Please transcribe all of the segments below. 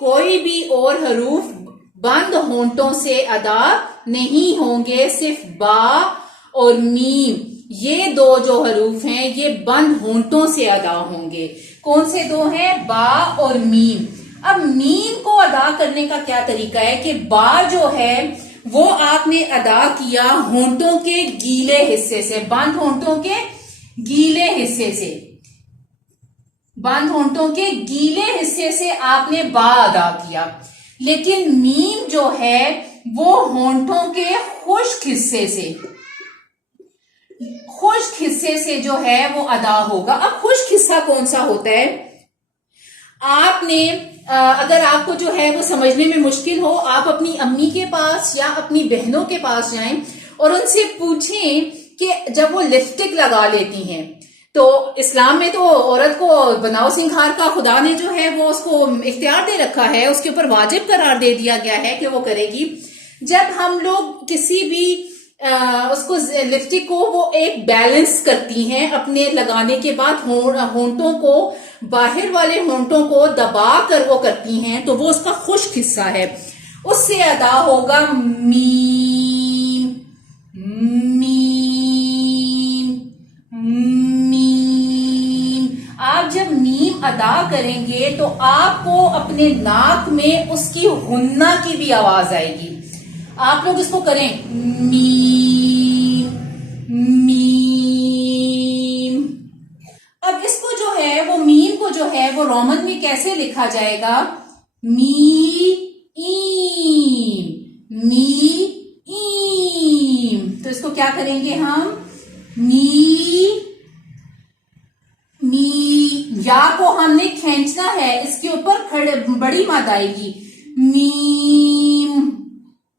کوئی بھی اور حروف بند ہونٹوں سے ادا نہیں ہوں گے، صرف با اور میم، یہ دو جو حروف ہیں یہ بند ہونٹوں سے ادا ہوں گے۔ کون سے دو ہیں؟ با اور میم۔ اب میم کو ادا کرنے کا کیا طریقہ ہے کہ با جو ہے وہ آپ نے ادا کیا ہونٹوں کے گیلے حصے سے، بند ہونٹوں کے گیلے حصے سے، بند ہونٹوں کے گیلے حصے سے آپ نے با ادا کیا، لیکن میم جو ہے وہ ہونٹوں کے خشک حصے سے، خشک حصے سے جو ہے وہ ادا ہوگا۔ اب خشک حصہ کون سا ہوتا ہے؟ آپ نے اگر آپ کو جو ہے وہ سمجھنے میں مشکل ہو، آپ اپنی امی کے پاس یا اپنی بہنوں کے پاس جائیں اور ان سے پوچھیں کہ جب وہ لپسٹک لگا لیتی ہیں تو اسلام میں تو عورت کو بناؤ سنگھار کا خدا نے جو ہے وہ اس کو اختیار دے رکھا ہے، اس کے اوپر واجب قرار دے دیا گیا ہے کہ وہ کرے گی۔ جب ہم لوگ کسی بھی اس کو لپسٹک کو وہ ایک بیلنس کرتی ہیں اپنے لگانے کے بعد، ہونٹوں کو باہر والے ہونٹوں کو دبا کر وہ کرتی ہیں، تو وہ اس کا خشک حصہ ہے، اس سے ادا ہوگا میم، میم، میم۔ آپ جب میم ادا کریں گے تو آپ کو اپنے ناک میں اس کی غنہ کی بھی آواز آئے گی۔ آپ لوگ اس کو کریں، میم، میم۔ اب اس کو جو ہے وہ میم کو جو ہے وہ رومن میں کیسے لکھا جائے گا؟ می ایم، می ایم۔ تو اس کو کیا کریں گے ہم؟ می، می، یا کو ہم نے کھینچنا ہے، اس کے اوپر بڑی مد آئے گی، میم،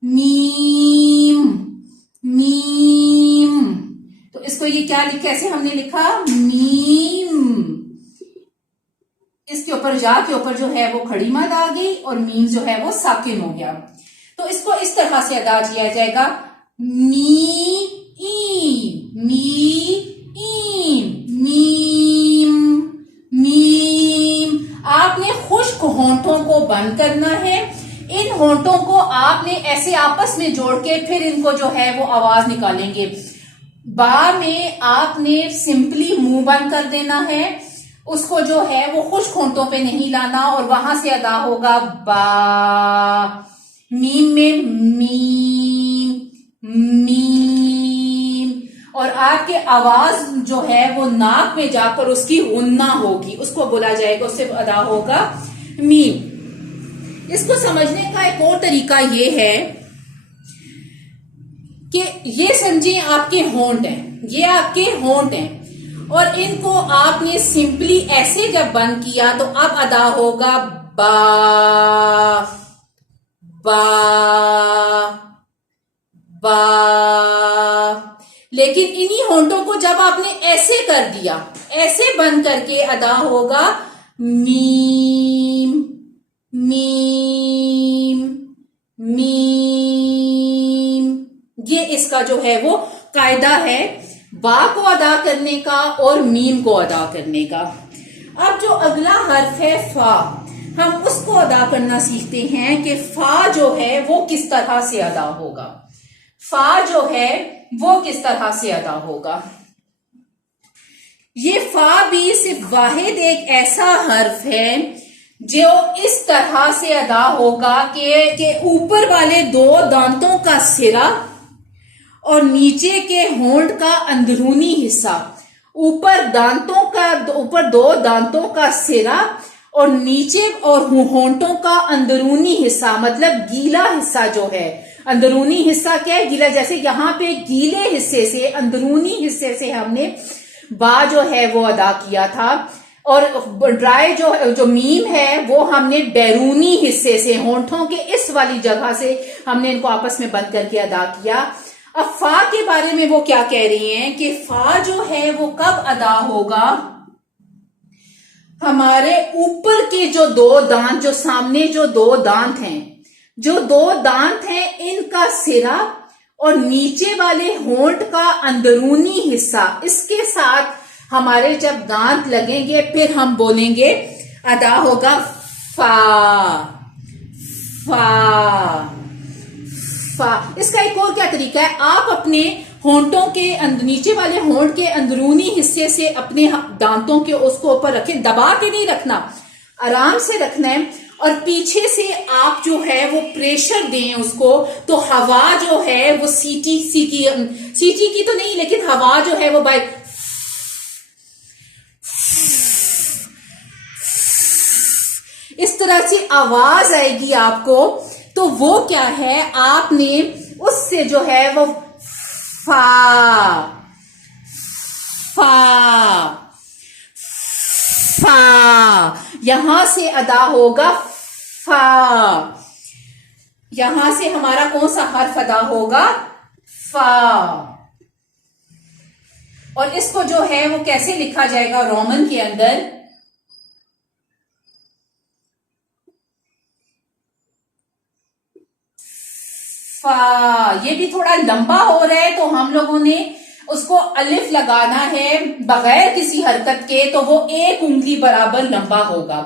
میم، میم۔ تو اس کو یہ کیسے ہم نے لکھا؟ میم۔ اس کے اوپر یا کے اوپر جو ہے وہ کھڑی مد آ گئی اور میم جو ہے وہ ساکن ہو گیا۔ تو اس کو اس طرح سے ادا کیا جائے گا، می ایم، می ایم، میم، میم۔ آپ نے خشک ہونٹوں کو بند کرنا ہے، ان ہونٹوں کو آپ نے ایسے آپس میں جوڑ کے پھر ان کو جو ہے وہ آواز نکالیں گے۔ با میں آپ نے سمپلی منہ بند کر دینا ہے، اس کو جو ہے وہ خشک ہونٹوں پہ نہیں لانا، اور وہاں سے ادا ہوگا با۔ میم میں میم، میم، اور آپ کے آواز جو ہے وہ ناک میں جا کر اس کی غنہ ہوگی، اس کو بولا جائے گا، اس سے ادا ہوگا میم۔ اس کو سمجھنے کا ایک اور طریقہ یہ ہے کہ یہ سمجھیں آپ کے ہونٹ ہیں، یہ آپ کے ہونٹ ہیں، اور ان کو آپ نے سمپلی ایسے جب بند کیا تو اب ادا ہوگا با، با، با۔ لیکن انہی ہونٹوں کو جب آپ نے ایسے کر دیا، ایسے بند کر کے ادا ہوگا میم، میم، میم۔ یہ اس کا جو ہے وہ قاعدہ ہے با کو ادا کرنے کا اور میم کو ادا کرنے کا۔ اب جو اگلا حرف ہے فا، ہم اس کو ادا کرنا سیکھتے ہیں کہ فا جو ہے وہ کس طرح سے ادا ہوگا، فا جو ہے وہ کس طرح سے ادا ہوگا۔ یہ فا بھی صرف واحد ایک ایسا حرف ہے جو اس طرح سے ادا ہوگا کہ اوپر والے دو دانتوں کا سرا اور نیچے کے ہونٹ کا اندرونی حصہ، اوپر دو دانتوں کا سرا اور نیچے اور ہونٹوں کا اندرونی حصہ، مطلب گیلا حصہ جو ہے، اندرونی حصہ کیا ہے؟ گیلا۔ جیسے یہاں پہ گیلے حصے سے، اندرونی حصے سے ہم نے با جو ہے وہ ادا کیا تھا، اور ڈرائی جو میم ہے وہ ہم نے بیرونی حصے سے، ہونٹوں کے اس والی جگہ سے ہم نے ان کو آپس میں بند کر کے ادا کیا۔ اب فا کے بارے میں وہ کیا کہہ رہی ہیں کہ فا جو ہے وہ کب ادا ہوگا؟ ہمارے اوپر کے جو دو دانت، جو سامنے جو دو دانت ہیں، ان کا سرا اور نیچے والے ہونٹ کا اندرونی حصہ، اس کے ساتھ ہمارے جب دانت لگیں گے پھر ہم بولیں گے، ادا ہوگا فا، فا. فا. اس کا ایک اور کیا طریقہ ہے, آپ اپنے ہونٹوں کے نیچے والے ہونٹ کے اندرونی حصے سے اپنے دانتوں کے اس کو اوپر رکھیں, دبا کے نہیں رکھنا, آرام سے رکھنا ہے, اور پیچھے سے آپ جو ہے وہ پریشر دیں اس کو, تو ہوا جو ہے وہ سیٹی کی تو نہیں, لیکن ہوا جو ہے وہ اس طرح سے آواز آئے گی آپ کو. تو وہ کیا ہے, آپ نے اس سے جو ہے وہ فا فا فا یہاں سے ادا ہوگا فا. یہاں سے ہمارا کون سا حرف ادا ہوگا, فا. اور اس کو جو ہے وہ کیسے لکھا جائے گا رومن کے اندر, فا. یہ بھی تھوڑا لمبا ہو رہا ہے, تو ہم لوگوں نے اس کو الف لگانا ہے بغیر کسی حرکت کے, تو وہ 1 انگلی برابر لمبا ہوگا.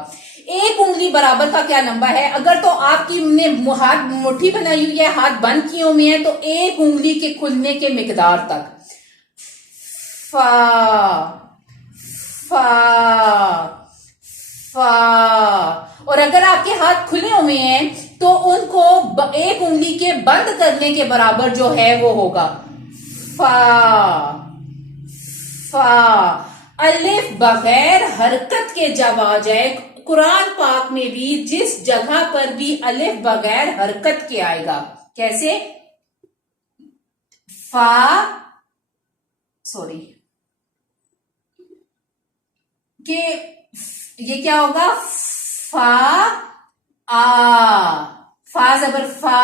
1 انگلی برابر کا کیا لمبا ہے, اگر تو آپ کی نے ہاتھ مٹھی بنائی ہوئی ہے, ہاتھ بند کیے ہوئے ہیں, تو 1 انگلی کے کھلنے کے مقدار تک. فا فا فا. اور اگر آپ کے ہاتھ کھلے ہوئے ہیں تو ان کو 1 انگلی کے بند کرنے کے برابر جو ہے وہ ہوگا فا فا. الف بغیر حرکت کے جب آ جائے, قرآن پاک میں بھی جس جگہ پر بھی الف بغیر حرکت کے آئے گا, کیسے, فا, سوری, کہ یہ کیا ہوگا, فا آ, فا زبر فا,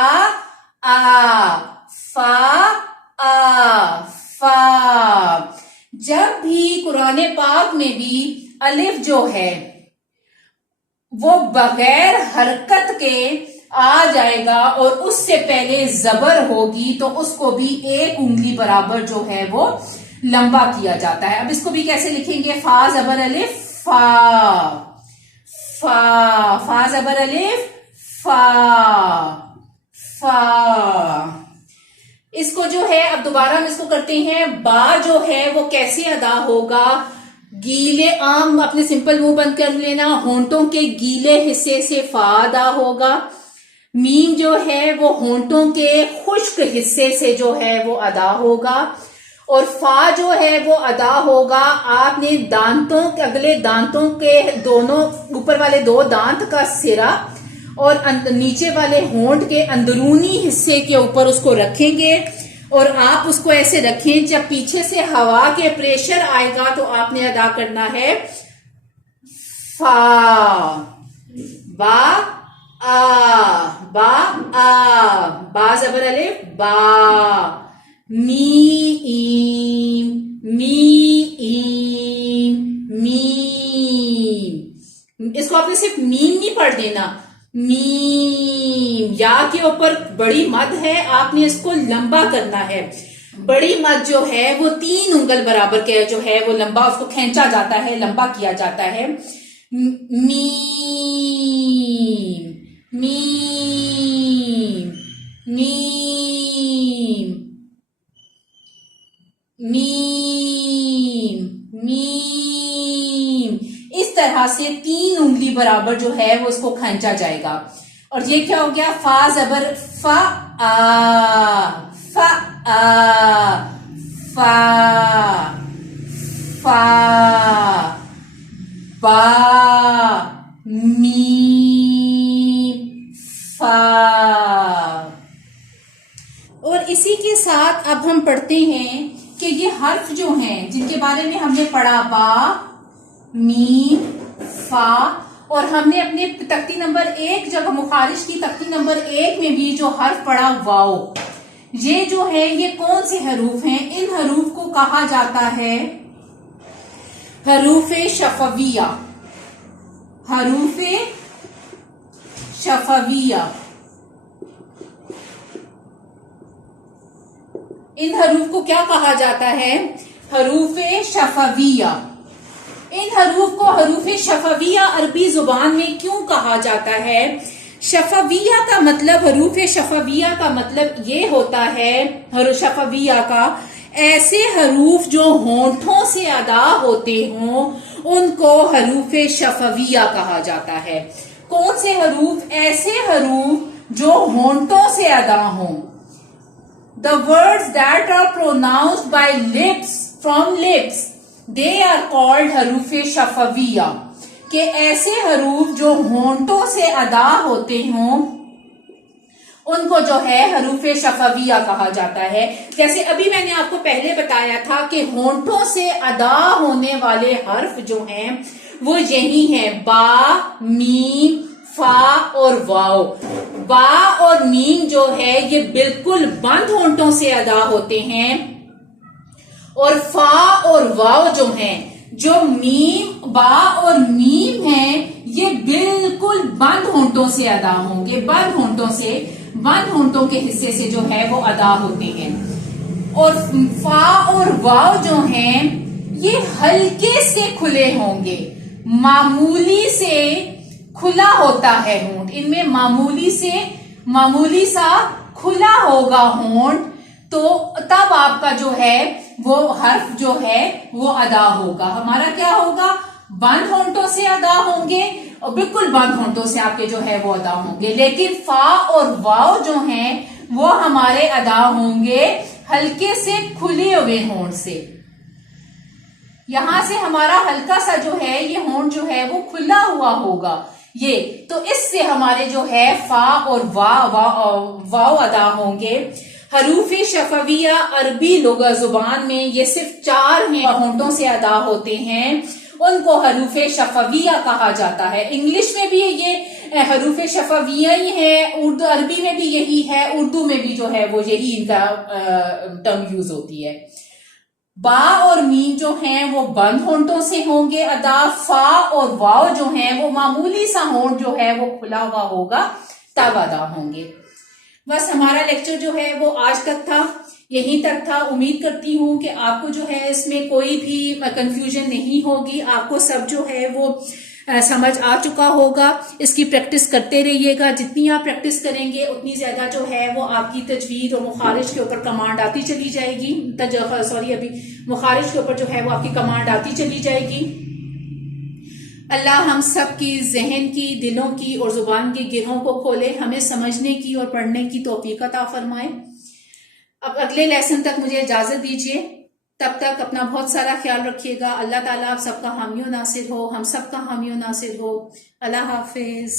آ, فا آ, فا. جب بھی قرآن پاک میں بھی الف جو ہے وہ بغیر حرکت کے آ جائے گا اور اس سے پہلے زبر ہوگی, تو اس کو بھی 1 انگلی برابر جو ہے وہ لمبا کیا جاتا ہے. اب اس کو بھی کیسے لکھیں گے, فا زبر الف فا, فا, فا زبر الف فا فا. اس کو جو ہے اب دوبارہ ہم اس کو کرتے ہیں, با جو ہے وہ کیسے ادا ہوگا, گیلے, عام اپنے سمپل منہ بند کر لینا, ہونٹوں کے گیلے حصے سے فا ادا ہوگا. میم جو ہے وہ ہونٹوں کے خشک حصے سے جو ہے وہ ادا ہوگا, اور فا جو ہے وہ ادا ہوگا آپ نے دانتوں کے اگلے دانتوں کے دونوں اوپر والے 2 دانت کا سرا اور نیچے والے ہونٹ کے اندرونی حصے کے اوپر اس کو رکھیں گے, اور آپ اس کو ایسے رکھیں, جب پیچھے سے ہوا کے پریشر آئے گا تو آپ نے ادا کرنا ہے فا. با آ, با آ, با زبر الف با, میم میم میم. اس کو آپ نے صرف میم نہیں پڑھ دینا, میم. یا کے اوپر بڑی مد ہے, آپ نے اس کو لمبا کرنا ہے. بڑی مد جو ہے وہ 3 انگل برابر کے جو ہے وہ لمبا, اس کو کھینچا جاتا ہے, لمبا کیا جاتا ہے. میم میم میم میم میم. اس طرح سے 3 انگلی برابر جو ہے وہ اس کو کھینچا جائے گا. اور یہ کیا ہو گیا, فا زبر فا آ, فا آ, فا فا, با میم فا. اور اسی کے ساتھ اب ہم پڑھتے ہیں کہ یہ حرف جو ہیں جن کے بارے میں ہم نے پڑھا, با میم فا, اور ہم نے اپنے تختی نمبر 1 جگہ مخارج کی تختی نمبر 1 میں بھی جو حرف پڑھا واو, یہ جو ہے یہ کون سے حروف ہیں, ان حروف کو کہا جاتا ہے حروف شفویہ. حروف شفویہ, ان حروف کو کیا کہا جاتا ہے, حروف شفویہ. ان حروف کو حروف شفویہ عربی زبان میں کیوں کہا جاتا ہے, شفویہ کا مطلب، حروف شفویہ کا مطلب یہ ہوتا ہے، شفویہ کا ایسے حروف جو ہونٹوں سے ادا ہوتے ہوں ان کو حروف شفویہ کہا جاتا ہے. کون سے حروف؟ ایسے حروف جو ہونٹوں سے ادا ہوں. The words that are pronounced by lips, from lips, they are called حروف شفویہ. کہ ایسے حروف جو ہونٹوں سے ادا ہوتے ہوں ان کو جو ہے حروف شفویہ کہا جاتا ہے. جیسے ابھی میں نے آپ کو پہلے بتایا تھا کہ ہونٹوں سے ادا ہونے والے حرف جو ہیں وہ یہی ہیں، با، میم، فا اور واو. با اور میم جو ہے یہ بالکل بند ہونٹوں سے ادا ہوتے ہیں، اور فا اور واو جو ہیں، جو میم، با اور میم ہیں، یہ بالکل بند ہونٹوں سے ادا ہوں گے. بند ہونٹوں کے حصے سے جو ہے وہ ادا ہوتے ہیں. اور فا اور واو جو ہیں یہ ہلکے سے کھلے ہوں گے، معمولی سے کھلا ہوتا ہے ہونٹ. ان میں معمولی سا کھلا ہوگا ہونٹ، تو تب آپ کا جو ہے وہ حرف جو ہے وہ ادا ہوگا. ہمارا کیا ہوگا؟ بند ہونٹوں سے ادا ہوں گے، اور بالکل بند ہونٹوں سے آپ کے جو ہے وہ ادا ہوں گے. لیکن فا اور واو جو ہیں وہ ہمارے ادا ہوں گے ہلکے سے کھلے ہوئے ہونٹ سے. یہاں سے ہمارا ہلکا سا جو ہے یہ ہونٹ جو ہے وہ کھلا ہوا ہوگا. یہ تو اس سے ہمارے جو ہے فا اور واو ادا ہوں گے. حروف شفویہ عربی لغت زبان میں یہ صرف 4 ہیں، ہونٹوں سے ادا ہوتے ہیں، ان کو حروف شفویہ کہا جاتا ہے. انگلش میں بھی یہ حروف شفویہ ہی ہے، عربی میں بھی یہی ہے، اردو میں بھی جو ہے وہ یہی ان کا ٹرم یوز ہوتی ہے. با اور میم جو ہیں وہ بند ہونٹوں سے ہوں گے ادا. فا اور واو جو ہیں وہ معمولی سا ہونٹ جو ہے وہ کھلا ہوا ہوگا تب ادا ہوں گے. بس ہمارا لیکچر جو ہے وہ آج تک تھا، یہیں تک تھا. امید کرتی ہوں کہ آپ کو جو ہے اس میں کوئی بھی کنفیوژن نہیں ہوگی، آپ کو سب جو ہے وہ سمجھ آ چکا ہوگا. اس کی پریکٹس کرتے رہیے گا، جتنی آپ پریکٹس کریں گے اتنی زیادہ جو ہے وہ آپ کی تجوید اور مخارج کے اوپر کمانڈ آتی چلی جائے گی. مخارج کے اوپر جو ہے وہ آپ کی کمانڈ آتی چلی جائے گی. اللہ ہم سب کی ذہن کی، دلوں کی اور زبان کے گرہوں کو کھولے، ہمیں سمجھنے کی اور پڑھنے کی توفیق عطا فرمائے. اب اگلے لیسن تک مجھے اجازت دیجیے، تب تک اپنا بہت سارا خیال رکھیے گا. اللہ تعالیٰ آپ سب کا حامی و ناصر ہو، ہم سب کا حامی و ناصر ہو. اللہ حافظ.